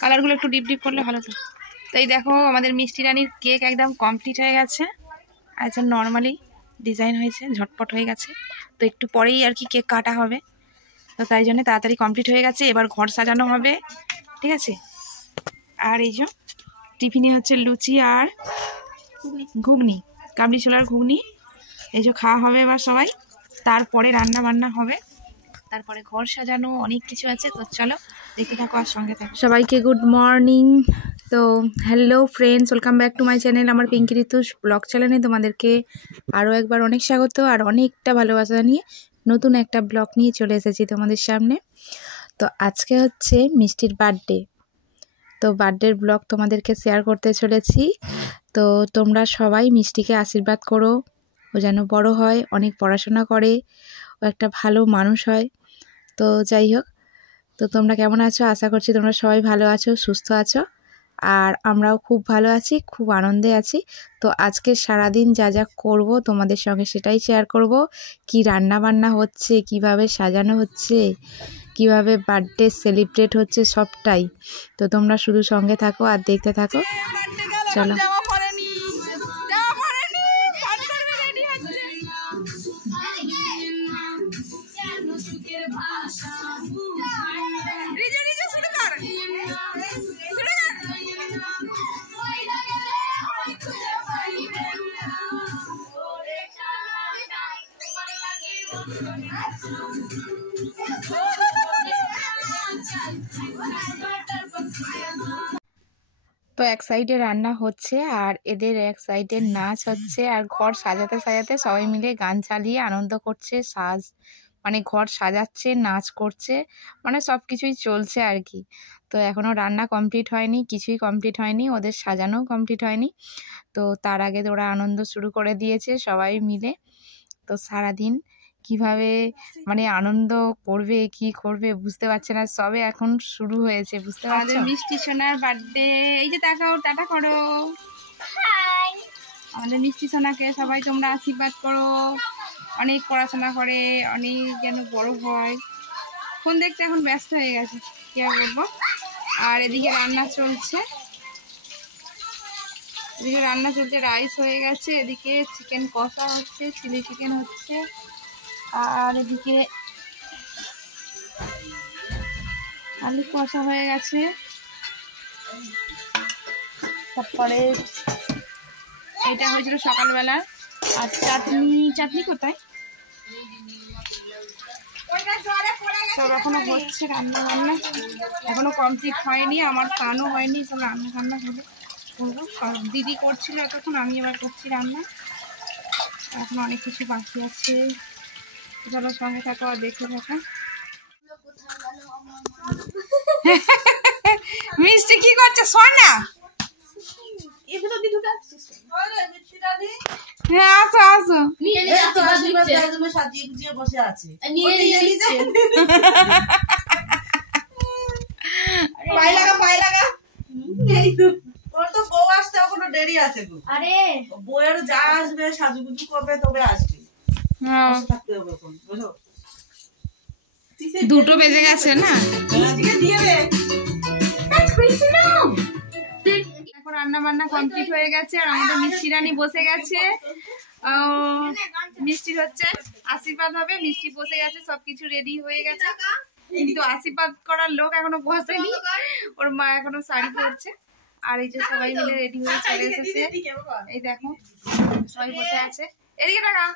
কালারগুলো একটু deep deep করলে ভালো তো। তাই দেখো আমাদের মিষ্টি রানীর কেক একদম কমপ্লিট হয়ে গেছে। আচ্ছা নর্মালি ডিজাইন হয়েছে, ঝটপট হয়ে গেছে। তো একটু পরেই আর কি কেক কাটা হবে, তো তাই জন্য তাড়াতাড়ি কমপ্লিট হয়ে গেছে। এবার ঘর সাজানো হবে, ঠিক আছে। আর এই যে টিফিনে হচ্ছে লুচি আর ঘুগনি, কাবলি ছোলার ঘুগনি, এই যে খাওয়া হবে এবার সবাই। তারপরে রান্না বান্না হবে, তারপরে ঘর সাজানো, অনেক কিছু আছে। তো চলো দেখতে থাকো আর সঙ্গে থাকো। সবাইকে গুড মর্নিং। তো hello friends, welcome back to my channel. আমার পিঙ্কি ঋতুস ব্লগ চ্যানেলে তোমাদেরকে আরও একবার অনেক স্বাগত আর অনেকটা ভালোবাসা নিয়ে নতুন একটা ব্লগ নিয়ে চলে এসেছি তোমাদের সামনে। তো আজকে হচ্ছে মিষ্টির বার্থডে, তো বার্থডের ব্লগ তোমাদেরকে শেয়ার করতে চলেছি। তো তোমরা সবাই মিষ্টিকে আশীর্বাদ করো, ও যেন বড় হয়, অনেক পড়াশোনা করে, ও একটা ভালো মানুষ হয়। তো যাই হোক, তো তোমরা কেমন আছো? আশা করছি তোমরা সবাই ভালো আছো, সুস্থ আছো, আর আমরাও খুব ভালো আছি, খুব আনন্দে আছি। তো আজকে সারাদিন যা যা করব তোমাদের সঙ্গে সেটাই শেয়ার করব। কি রান্না বান্না হচ্ছে, কিভাবে সাজানো হচ্ছে, কিভাবে বার্থডে সেলিব্রেট হচ্ছে, সবটাই। তো তোমরা শুধু সঙ্গে থাকো আর দেখতে থাকো। চলো। তো এক সাইডে রান্না হচ্ছে আর এদের এক সাইডে নাচ হচ্ছে, আর ঘর সাজাতে সাজাতে সবাই মিলে গান চালিয়ে আনন্দ করছে, মানে ঘর সাজাচ্ছে, নাচ করছে, মানে সব কিছুই চলছে আর কি। তো এখনও রান্না কমপ্লিট হয়নি, কিছুই কমপ্লিট হয়নি, ওদের সাজানোও কমপ্লিট হয়নি। তো তার আগে ওরা আনন্দ শুরু করে দিয়েছে সবাই মিলে। তো সারাদিন কিভাবে মানে আনন্দ করবে, কি করবে বুঝতে পারছে না, সবে এখন শুরু হয়েছে, বুঝতে পারছো। মিষ্টি সোনার বার্থডে, এই যে তাকাও, টাটা করো আমাদের মিষ্টি সোনাকে। সবাই তোমরা আশীর্বাদ করো, অনেক পড়াশোনা করে, অনেক যেন বড় হয়। ফোন দেখতে এখন ব্যস্ত হয়ে গেছে, কি আর বলবো। আর এদিকে রান্না চলছে, এদিকে রান্না চলছে, রাইস হয়ে গেছে, এদিকে চিকেন কষা হচ্ছে, চিলি চিকেন হচ্ছে, আর এদিকে আলু কষা হয়ে গেছে। তারপরে এটা হয়েছিল সকালবেলা। আর চাটনি কোথায়, সব এখনো হচ্ছে রান্না বান্না, এখনো কমপ্লিট হয়নি, আমার স্নানও হয়নি, সব রান্না বান্না হবে করবো। দিদি করছিল এতক্ষণ, আমি এবার করছি রান্না, এখন অনেক কিছু বাকি আছে। চলো সঙ্গে থাকো আর দেখতে থাকো। মিষ্টি কি করছে সোনা? হ্যাঁ আসো আসো, বসে আছে। বউ আসতে এখনো দেরি আছে, আরে বউয়ের যা আসবে সাজুগুজু করবে তবে আসবে। দুটো বেজে গেছে না, এখন রান্না বান্না কমপ্লিট হয়ে গেছে আর আমাদের মিষ্টি রানী বসে গেছে। মিষ্টির হচ্ছে আশীর্বাদ হবে, মিষ্টি বসে গেছে, সবকিছু রেডি হয়ে গেছে, কিন্তু আশীর্বাদ করার লোক এখনো বসেনি, ওর মা এখনো শাড়ি পরছে। আর এই যে সবাই মিলে রেডি হয়ে চলে এসেছে, এই দেখো সবাই বসে আছে। এদিকে টাকা,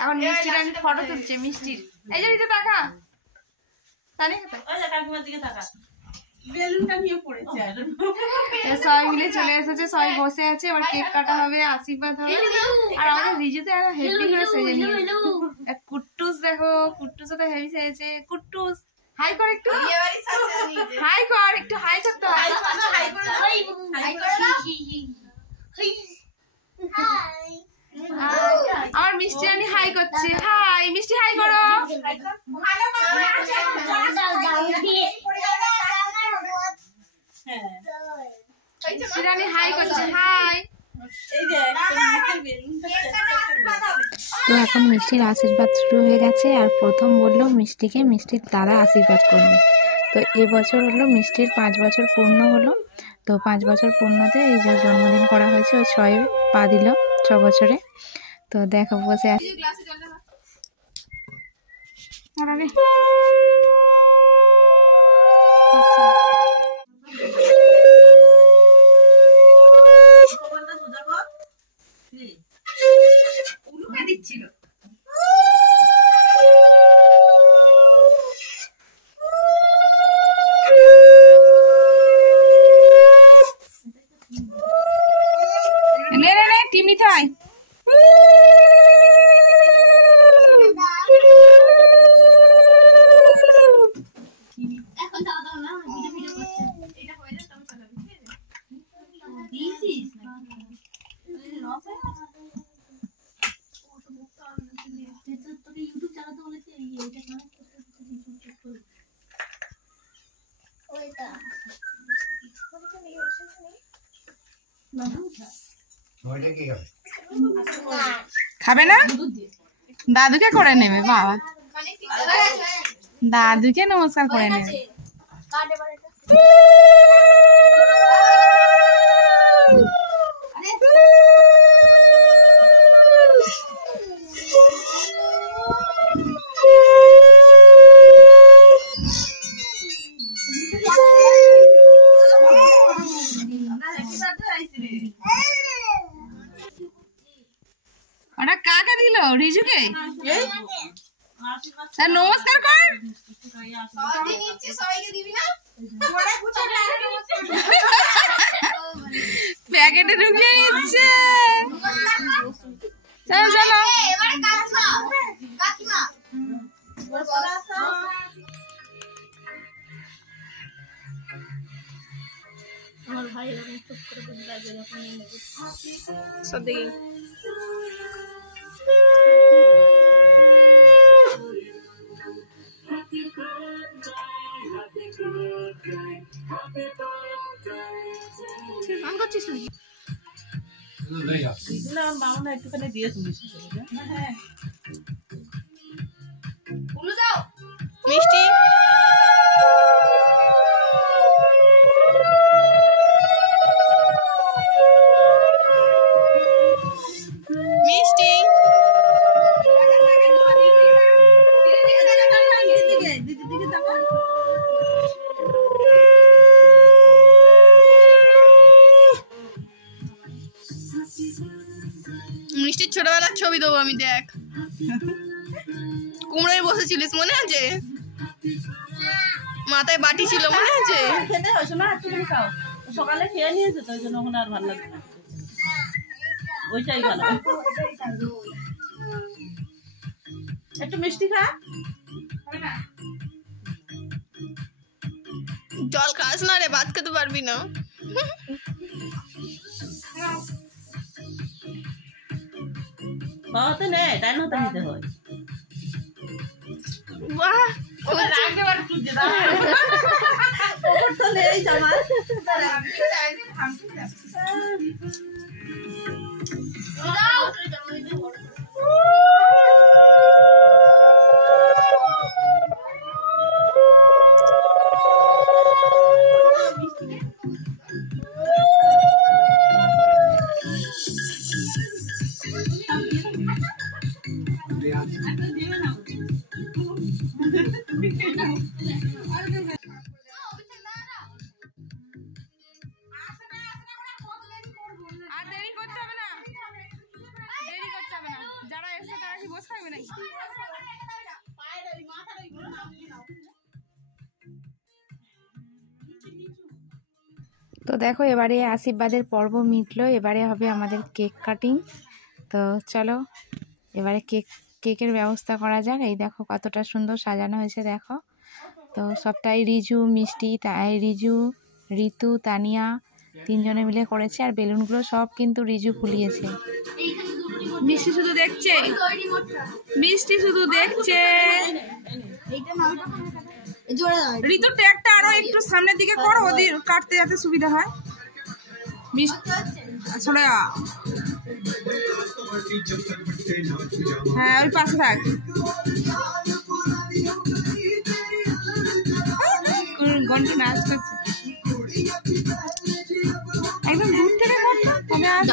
এখন মিষ্টির আমি ফটো তুলছে মিষ্টির, এই যে দিতে টাকা, সবাই মিলে চলে এসেছে, সবাই বসে আছে, এবার কেক কাটা হবে, আশীর্বাদ হবে। আর আমাদের রিজুতে হেভি করে সেজে নিয়ে কুট্টুস, দেখো কুট্টুসও তো হেভি সেজেছে। কুট্টুস হাই কর একটু, হাই কর একটু, হাই করতে হয়। আমার মিষ্টি রানী হাই করছে, হাই মিষ্টি, হাই করো। মিষ্টি রানী হাই করছে, হাই। তো এখন মিষ্টির আশীর্বাদ শুরু হয়ে গেছে। আর প্রথম বললো মিষ্টিকে মিষ্টির দাদা আশীর্বাদ করবে। তো এবছর হলো মিষ্টির 5 বছর পূর্ণ হলো। তো 5 বছর পূর্ণতে এই যে জন্মদিন করা হয়েছে, ও 6 পা দিল 6 বছরে। তো দেখো বসে আছে। দিচ্ছিল টিমি থাই খাবে না? দাদুকে করে নেবে বাবা, দাদুকে নমস্কার করে নেবে। ওটা কাকে দিল? রিজুকে? নমস্কার কর। প্যাকেটে ঢুকিয়ে নিচ্ছে। চলো চলো আমার ভাই এরকম চুপ করে বসে আছে যখন সব দেখি। গান করছিস নাকি? একটুখানি দিয়ে মিষ্টি মিষ্টি মিষ্টির ছোটবেলার ছবি দেবো আমি, দেখ। কুমড়োয় বসেছিলিস মনে আছে? মাথায় বাটি ছিল মনে আছে? খেতে হয়েছে না, একটুখানি খাও। সকালে খেয়ে নিয়েছে তো, ওই জন্য ওখানে আর ভালো লাগবে না। ওইটাই ভালো। একটু মিষ্টি খা। জল খাস না রে, ভাত খেতে পারবি না। বাবাতে নে, তাই না? নিতে হয়। বাহ, ওটা রাখতে পার তুই দে। ওটা তো নেই জামা। দাও তুই জামা দিতে বড়। তো দেখো এবারে আশীর্বাদের পর্ব মিটলো, এবারে হবে আমাদের কেক কাটিং। তো চলো এবারে কেকের ব্যবস্থা করা যাক। এই দেখো কতটা সুন্দর সাজানো হয়েছে দেখো। তো সবটাই রিজু, মিষ্টি, রিজু, ঋতু, তানিয়া তিনজনে মিলে করেছে। আর বেলুনগুলো সব কিন্তু রিজু ফুলিয়েছে। মিষ্টি শুধু দেখছে, মিষ্টি শুধু দেখছে। ঋতু ট্যাগটা আরো একটু সামনের দিকে করো, ওদের কাটতে যাতে সুবিধা হয়। মিষ্টি হ্যাঁ ওই পাশে থাক। ঘন্টা নাচ করছে একদম দূর থেকে তবে আর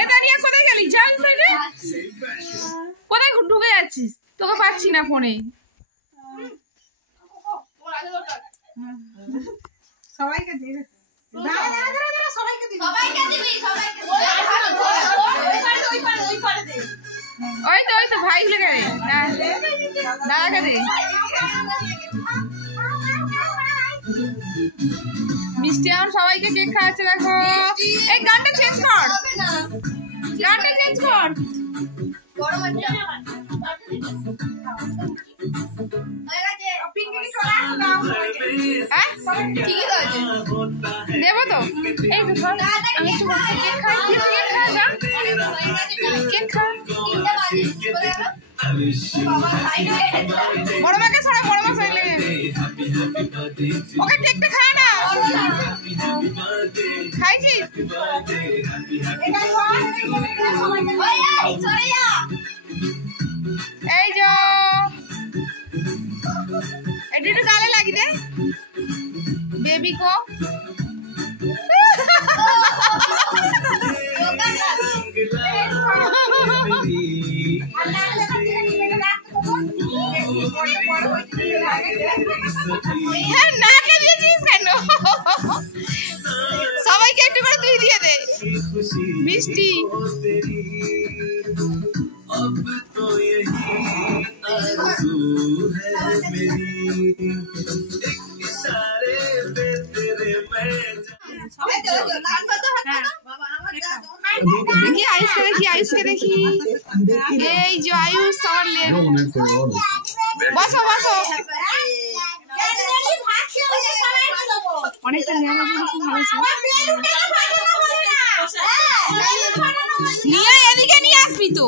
এটা নিয়ে কোথায় গেলি? কোথায় ঢুকে যাচ্ছিস? তোকে পাচ্ছি না ফোনে। সবাইকে দিবি, ওই তো ভাই লেগে দাদাকে দে। মিষ্টি এখন সবাইকে কেক খাওয়াচ্ছে দেখো। এই গানটা চেঞ্জ কর, গানটা চেঞ্জ কর। দেবো তো এই তো আমি কেক খাই, কেক খা। বড় মাকে ছড়া, বড় মা চাইলে ওকে কেকটা খায় না। খাইছিস? এই যো এটা একটু গালে লাগি দে বেবি কো। সবাইকে একটু করে তুই দিয়ে দে মিষ্টি। দেখি আয়ুষকে দেখি, আয়ুষকে দেখি। এই যে আয়ুষ আমার লেবু। বসো বসো। অনেকটা নেওয়া নিয়ে এদিকে নিয়ে আসবি তো।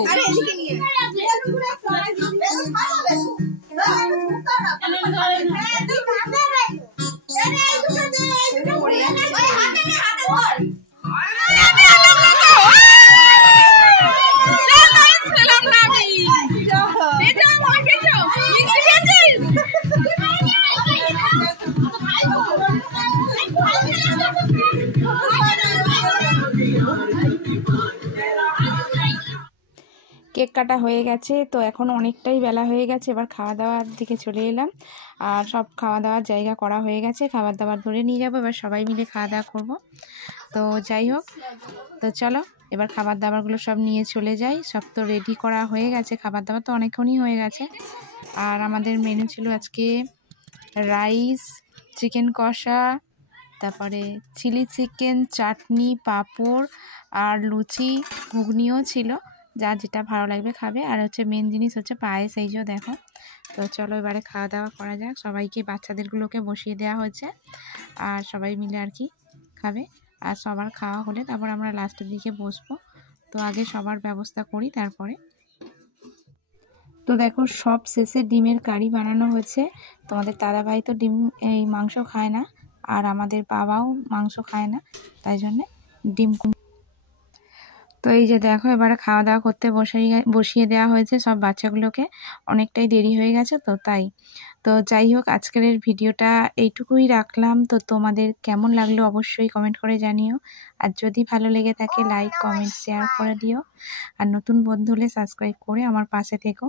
কেক কাটা হয়ে গেছে, তো এখন অনেকটাই বেলা হয়ে গেছে, এবার খাওয়া দাওয়ার দিকে চলে এলাম। আর সব খাওয়া দাওয়ার জায়গা করা হয়ে গেছে, খাবার দাবার ধরে নিয়ে যাবো, এবার সবাই মিলে খাওয়া দাওয়া করবো। তো যাই হোক, তো চলো এবার খাবার দাবারগুলো সব নিয়ে চলে যাই। সব তো রেডি করা হয়ে গেছে, খাবার দাবার তো অনেকক্ষণই হয়ে গেছে। আর আমাদের মেনু ছিল আজকে রাইস, চিকেন কষা, তারপরে চিলি চিকেন, চাটনি, পাঁপড় আর লুচি, ঘুগনিও ছিল। যার যেটা ভালো লাগবে খাবে। আর হচ্ছে মেন জিনিস হচ্ছে পায়েস, এই যে দেখো। তো চলো এবারে খাওয়া দাওয়া করা যাক। সবাইকে বাচ্চাদেরগুলোকে বসিয়ে দেওয়া হয়েছে আর সবাই মিলে আর কি খাবে। আর সবার খাওয়া হলে তারপর আমরা লাস্টের দিকে বসবো। তো আগে সবার ব্যবস্থা করি তারপরে। তো দেখো সব শেষে ডিমের কারি বানানো হয়েছে। তোমাদের দাদাভাই তো ডিম এই মাংস খায় না, আর আমাদের বাবাও মাংস খায় না, তাই জন্যে ডিম। তো এই যে দেখো এবারে খাওয়া দাওয়া করতে বসিয়ে দেওয়া হয়েছে সব বাচ্চাগুলোকে। অনেকটাই দেরি হয়ে গেছে তো তাই। তো যাই হোক, আজকের ভিডিওটা এইটুকুই রাখলাম। তো তোমাদের কেমন লাগলো অবশ্যই কমেন্ট করে জানিও। আর যদি ভালো লেগে থাকে লাইক কমেন্ট শেয়ার করে দিও। আর নতুন বন্ধু হলে সাবস্ক্রাইব করে আমার পাশে থেকো।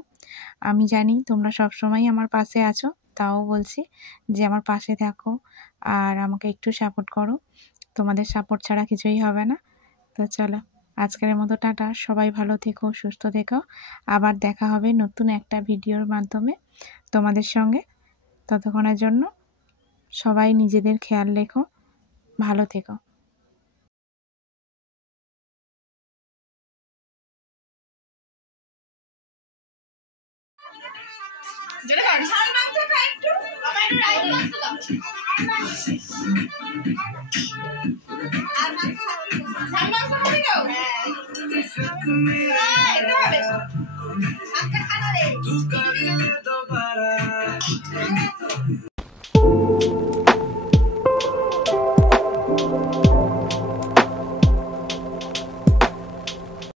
আমি জানি তোমরা সবসময় আমার পাশে আছো, তাও বলছি যে আমার পাশে থাকো আর আমাকে একটু সাপোর্ট করো। তোমাদের সাপোর্ট ছাড়া কিছুই হবে না। তো চলো আজকের মতো টাটা। সবাই ভালো থেকো, সুস্থ থেকো। আবার দেখা হবে নতুন একটা ভিডিওর মাধ্যমে তোমাদের সঙ্গে। ততক্ষণের জন্য সবাই নিজেদের খেয়াল রেখো, ভালো থেকো।